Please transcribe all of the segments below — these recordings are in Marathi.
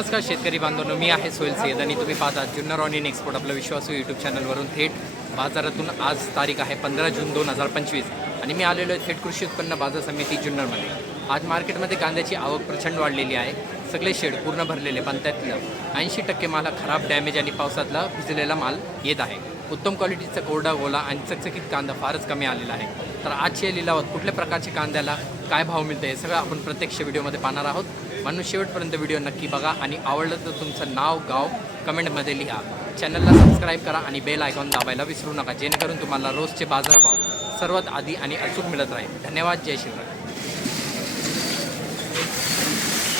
नमस्कार शेतकरी बांधवांनो मी आहे सोहेल सेद आणि तुम्ही पाहता जुन्नर ऑन इन एक्सपोर्ट आपलं विश्वासू यूट्यूब चॅनलवरून थेट बाजारातून आज तारीख आहे पंधरा जून दोन हजार पंचवीस आणि मी आलेलो आहे थेट कृषी उत्पन्न बाजार समिती जुन्नरमध्ये. आज मार्केटमध्ये कांद्याची आवक प्रचंड वाढलेली आहे. सगळे शेड पूर्ण भरलेले पण त्यातलं ऐंशी टक्के माल खराब डॅमेज आणि पावसातला भिजलेला माल येत आहे. उत्तम क्वालिटीचा कोरडा गोला आणि चकचकीत कांदा फारच कमी आलेला आहे. तर आजच्या लिलावात कुठल्या प्रकारच्या कांद्याला काय भाव मिळतं हे सगळं आपण प्रत्यक्ष व्हिडिओमध्ये पाहणार आहोत. म्हणून शेवटपर्यंत व्हिडिओ नक्की बघा आणि आवडलं तर तुमचं नाव गाव कमेंटमध्ये लिहा. चॅनलला सबस्क्राईब करा आणि बेल आयकॉन दाबायला विसरू नका जेणेकरून तुम्हाला रोजचे बाजारभाव सर्वात आधी आणि अचूक मिळत राहील. धन्यवाद जय शिवराय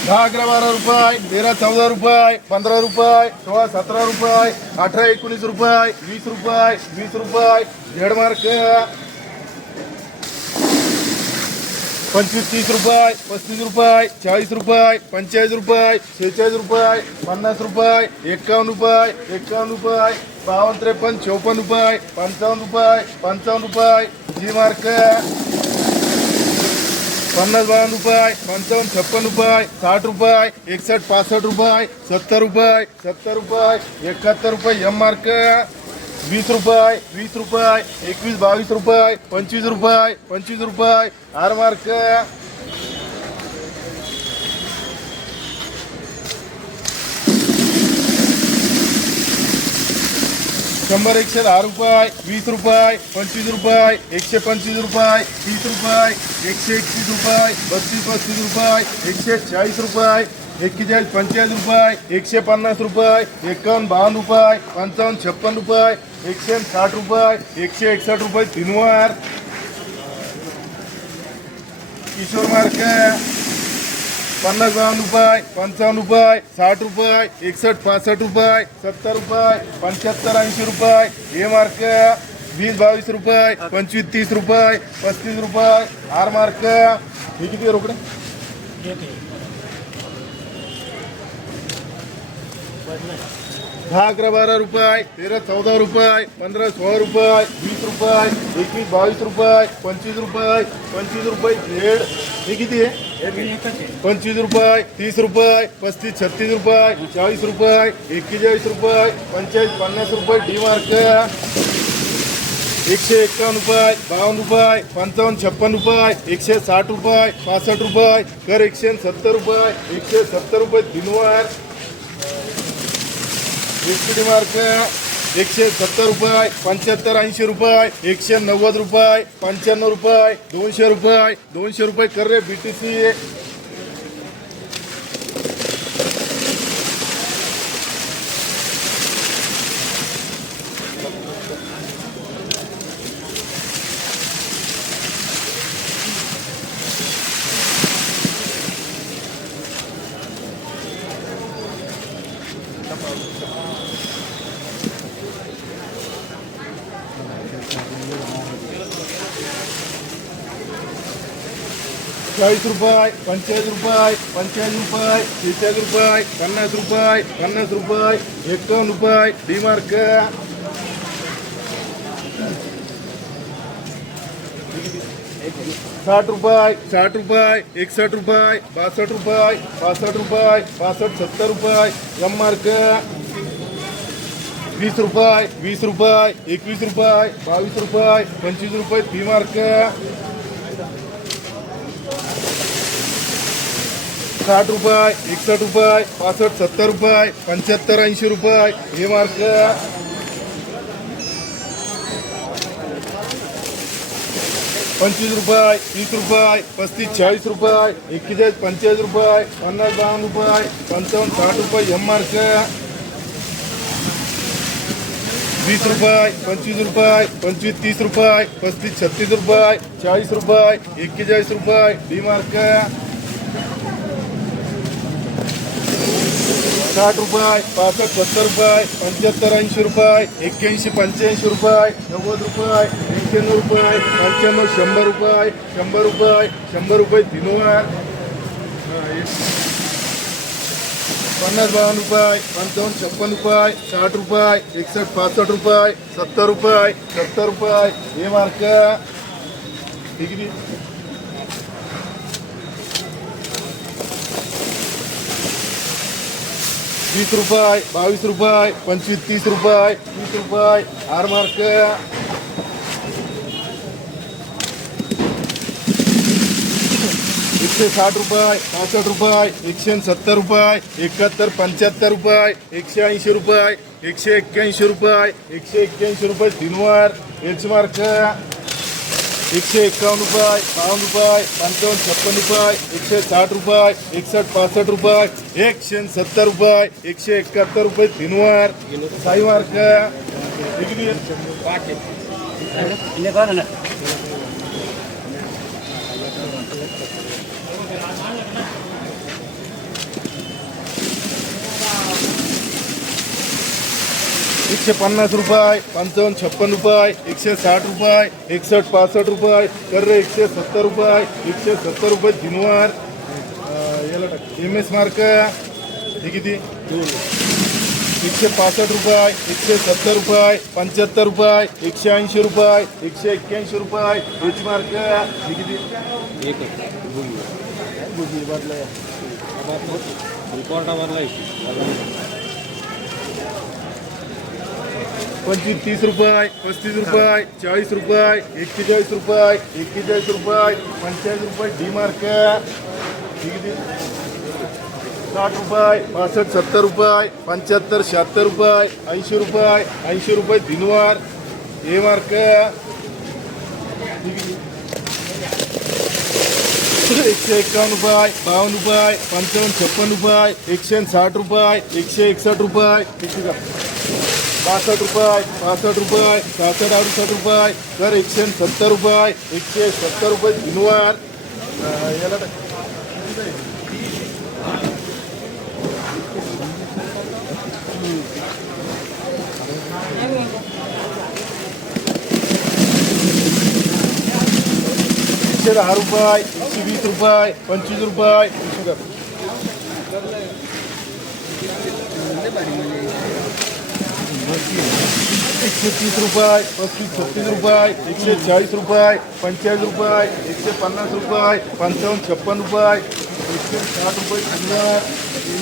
दहा अकरा बारा रुपये तेरा चौदा रुपये पंधरा रुपये सोळा सतरा रुपये अठरा एकोणीस रुपये वीस रुपये वीस रुपये झेड मार्क पंचवीस तीस रुपये पस्तीस रुपये चाळीस रुपये पंचेचाळीस रुपये शेहेचाळीस रुपये पन्नास रुपये एकावन्न रुपये एकावन्न रुपये बावन्न त्रेपन्न चौपन्न रुपये पंचावन्न रुपये पंचावन्न रुपये जी मार्क पन्नास बावन्न रुपये पंचावन्न छप्पन रुपये साठ रुपये एकसष्ट पासष्ट रुपये सत्तर रुपये सत्तर रुपये एकाहत्तर रुपये एम मार्क वीस रुपये वीस रुपये, एकवीस, बावीस रुपये, पंचवीस रुपये पंचवीस रुपये आर मार्क. शंभर, एकशे दहा रुपये, वीस रुपये, पंचवीस रुपये, एकशे पंचवीस रुपये, तीस रुपये, एकशे एकतीस रुपये, बत्तीस, पस्तीस रुपये, एकशे चाळीस रुपये. एक्केचाळीस पंचेचाळीस रुपये एकशे पन्नास रुपये एकावन्न बावन्न रुपये पंचावन्न छप्पन रुपये एकशे साठ रुपये एकशे एकसष्ट रुपये तीनवार. किशोर मार्क पन्नास बावन्न रुपये पंचावन्न रुपये साठ रुपये एकसष्ट पासष्ट रुपये सत्तर रुपये पंच्याहत्तर ऐंशी रुपये. हे मार्क वीस बावीस रुपये पंचवीस तीस रुपये पस्तीस रुपये. आर मार्क हे किती आहे रोकडे? दहा अकरा बारा रुपये तेरा चौदा रुपये पंधरा सोळा रुपये वीस रुपये एकवीस बावीस रुपये पंचवीस रुपये पंचवीस रुपये झेड हे किती आहे? पंचवीस रुपये तीस रुपये पस्तीस छत्तीस रुपये चाळीस रुपये एक्केचाळीस रुपये पंचेचाळीस पन्नास रुपये डी मार्क एकशे एक्कावन्न रुपये बावन्न रुपये पंचावन्न छप्पन रुपये एकशे साठ रुपये पासष्ट रुपये कर एकशे सत्तर रुपये एकशे सत्तर रुपये दिनवार एकशे मार्क एकशे सत्तर रुपये पंच्याहत्तर ऐंशी रुपये एकशे नव्वद रुपये पंच्याण्णव रुपये दोनशे रुपये दोनशे रुपये कर रे बी टी सी चाळीस रुपये पंचेचाळीस रुपये पंचेचाळीस रुपये शेहेचाळीस रुपये पन्नास रुपये पन्नास रुपये एकावन्न रुपये डी मार्क साठ रुपये साठ रुपये एकसष्ट रुपये बासष्ट रुपये बासष्ट रुपये बासष्ट सत्तर रुपये एम मार्क वीस रुपये वीस रुपये, एकवीस रुपये, बावीस रुपये, पंचवीस रुपये पी मार्क साठ रुपये, एकसठ रुपये, पासष्ट, सत्तर रुपये, पंच्याहत्तर, ऐंशी रुपये, हे मार्क पंचवीस रुपये, तीस रुपये, पस्तीस, चाळीस रुपये एक्केचाळीस पंचेचाळीस रुपये, पन्नास बावन्न रुपये, पंचावन्न, साठ रुपये एम मार्क वीस रुपये पंचवीस रुपये पंचवीस तीस रुपये पस्तीस छत्तीस रुपये चाळीस रुपये एक्केचाळीस रुपये, डी मार्क साठ रुपये पासष्ट सत्तर रुपये पंच्याहत्तर ऐंशी रुपये एक्क्याऐंशी पंच्याऐंशी रुपये नव्वद रुपये एक्क्याण्णव रुपये पंच्याण्णव शंभर रुपये शंभर रुपये शंभर रुपये दिनवार पन्नास बावन्न रुपये पंचावन्न छप्पन रुपये साठ रुपये एकसष्ट पासष्ट रुपये सत्तर रुपये सत्तर रुपये. हे मार्क हे वीस रुपये बावीस रुपये पंचवीस तीस रुपये तीस रुपये. आर मार्क एकशे साठ रुपये पासष्ट रुपये एकशे सत्तर रुपये एकाहत्तर पंच्याहत्तर रुपये एकशे ऐंशी रुपये एकशे एक्क्याऐंशी रुपये एकशे एक्क्याऐंशी रुपये तीनवर एच मार्क एकशे एकावन्न रुपये बावन्न रुपये पंचावन्न छप्पन रुपये एकशे साठ रुपये एकसष्ट पासष्ट रुपये एकशे सत्तर रुपये एकशे एकाहत्तर रुपये तीनवर साई मार्क एकशे पन्नास रुपये पंचावन्न छप्पन रुपये एकशे साठ रुपये एकसष्ट पासष्ट रुपये कर्रे एकशे सत्तर रुपये एकशे सत्तर रुपये जिनवार. याला टाक. एम एस मार्क हे किती? एकशे पासष्ट रुपये एकशे सत्तर रुपये पंच्याहत्तर रुपये एकशे ऐंशी रुपये एकशे एक्क्याऐंशी रुपये. एच मार्क हे किती? पंचवीस तीस रुपये पस्तीस रुपये चाळीस रुपये एक्केचाळीस रुपये एक्केचाळीस रुपये पंचेचाळीस रुपये डी मार्क. साठ रुपये पासष्ट सत्तर रुपये पंच्याहत्तर शहात्तर रुपये ऐंशी रुपये ऐंशी रुपये दिनवार ए मार्क. एकशे एकावन्न रुपये बावन्न रुपये पंचावन्न छप्पन रुपये एकशे साठ रुपये एकशे एकसष्ट रुपये पासष्ट रुपये पासष्ट रुपये सहासष्ट अडुसष्ट रुपये तर एकशे सत्तर रुपये एकशे सत्तर रुपये दिनवार याला एकशे दहा रुपये एकशे वीस रुपये पंचवीस रुपये. एकशे एकशे तीस रुपये पस्तीस छत्तीस रुपये एकशे चाळीस रुपये पंचेचाळीस रुपये एकशे पन्नास रुपये पंचावन्न छप्पन रुपये एकशे साठ रुपये शंभर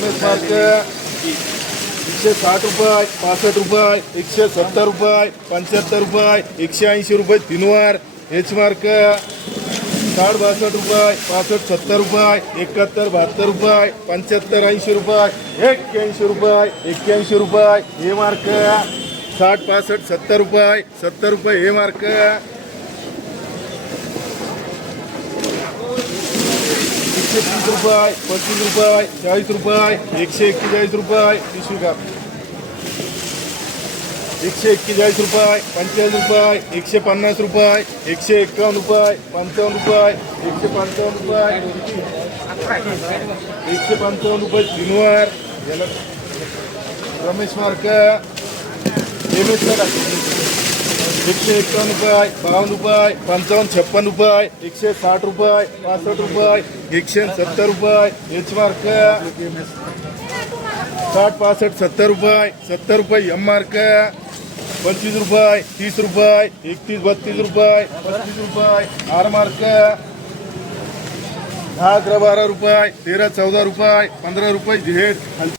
एस मार्क एकशे साठ रुपये पासष्ट रुपये एकशे सत्तर रुपये पंच्याहत्तर रुपये एकशे ऐंशी रुपये तीनवार एच मार्क साठ बासष्ट रुपये पासष्ट सत्तर रुपये एकाहत्तर बहात्तर रुपये पंच्याहत्तर ऐंशी रुपये एक्क्याऐंशी रुपये एक्क्याऐंशी रुपये हे मार्क. साठ पासष्ट सत्तर रुपये सत्तर रुपये हे मार्क. एकशे तीस रुपये पस्तीस रुपये चाळीस रुपये एकशे एक्केचाळीस रुपये पिशवी का एकशे एक्केचाळीस रुपये पंचेचाळीस रुपये एकशे पन्नास रुपये एकशे एक्कावन्न रुपये पंचावन्न रुपये एकशे पंचावन्न रुपये एकशे पंचावन्न रुपये तीनवार याला रमेश मार्क एम एस एकशे एक्कावन्न रुपये बावन्न रुपये पंचावन्न छप्पन रुपये एकशे साठ रुपये पासष्ट रुपये एकशे सत्तर रुपये एच मार्क साठ पासष्ट सत्तर रुपये सत्तर रुपये एम मार्क पंचवीस रुपये तीस रुपये एकतीस बत्तीस रुपये पस्तीस रुपये आर मार्क. दहा अकरा बारा रुपये तेरा चौदा रुपये पंधरा रुपये झेड